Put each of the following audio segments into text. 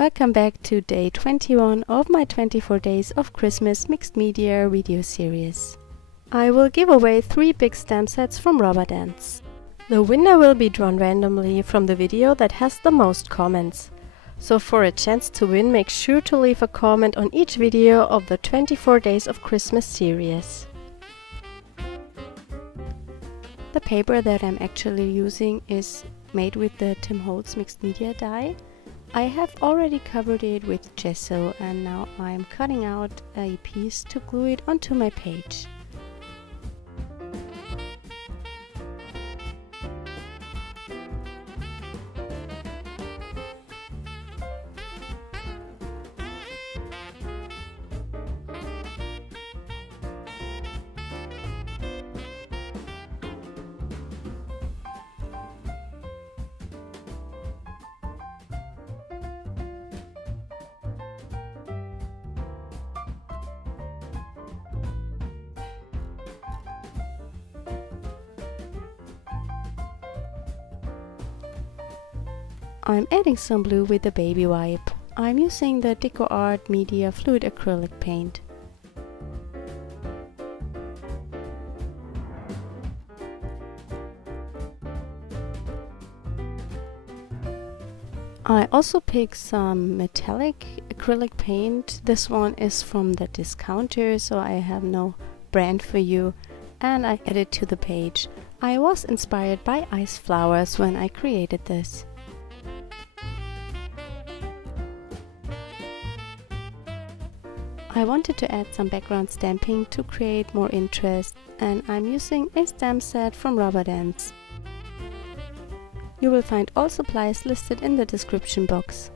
Welcome back to day 21 of my 24 days of Christmas mixed media video series. I will give away 3 big stamp sets from Rubber Dance. The winner will be drawn randomly from the video that has the most comments. So for a chance to win, make sure to leave a comment on each video of the 24 days of Christmas series. The paper that I'm actually using is made with the Tim Holtz mixed media die. I have already covered it with gesso and now I'm cutting out a piece to glue it onto my page. I'm adding some blue with the baby wipe. I'm using the DecoArt Media Fluid Acrylic Paint. I also picked some metallic acrylic paint. This one is from the discounter, so I have no brand for you, and I added to the page. I was inspired by ice flowers when I created this. I wanted to add some background stamping to create more interest, and I'm using a stamp set from Rubber Dance. You will find all supplies listed in the description box.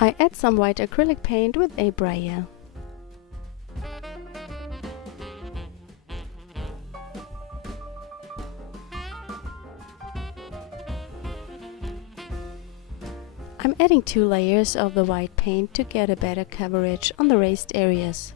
I add some white acrylic paint with a brayer. I'm adding 2 layers of the white paint to get a better coverage on the raised areas.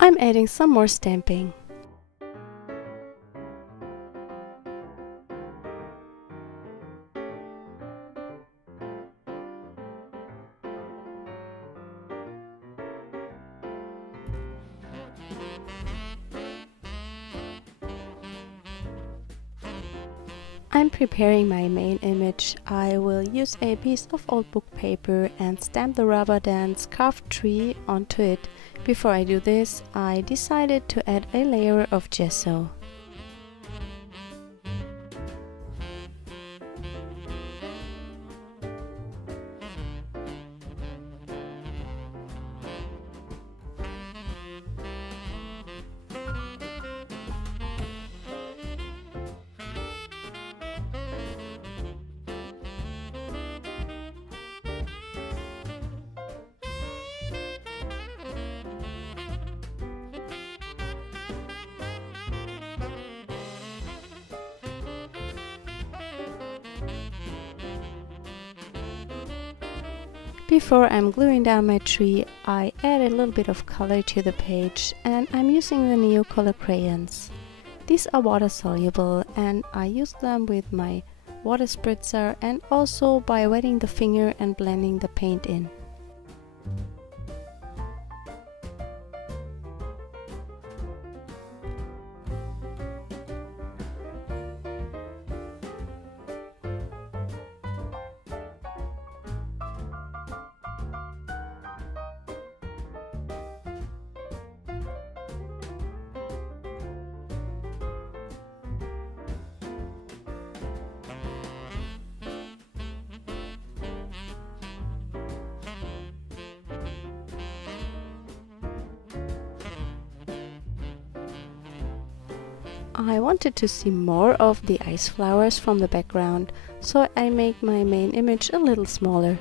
I'm adding some more stamping. I'm preparing my main image. I will use a piece of old book paper and stamp the Rubber Dance carved tree onto it. Before I do this, I decided to add a layer of gesso. Before I'm gluing down my tree, I add a little bit of color to the page and I'm using the Neocolor crayons. These are water soluble and I use them with my water spritzer and also by wetting the finger and blending the paint in. I wanted to see more of the ice flowers from the background, so I made my main image a little smaller.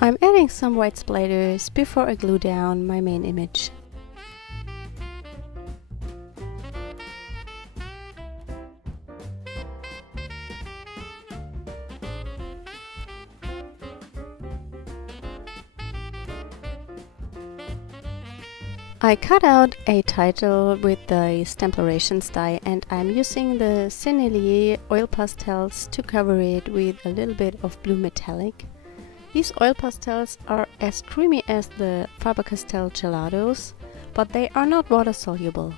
I'm adding some white splatters before I glue down my main image. I cut out a title with the STAMPlorations die and I'm using the Thinlit oil pastels to cover it with a little bit of blue metallic. These oil pastels are as creamy as the Faber-Castell gelatos, but they are not water soluble.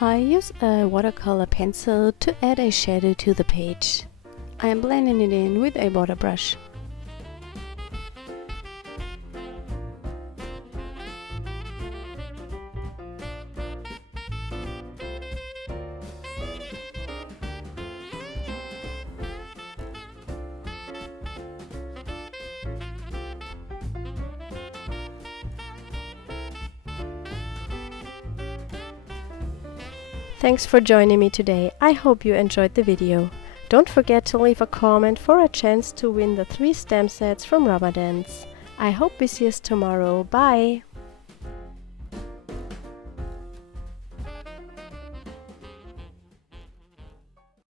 I use a watercolor pencil to add a shadow to the page. I am blending it in with a water brush. Thanks for joining me today. I hope you enjoyed the video. Don't forget to leave a comment for a chance to win the 3 stamp sets from Rubber Dance. I hope we see us tomorrow. Bye!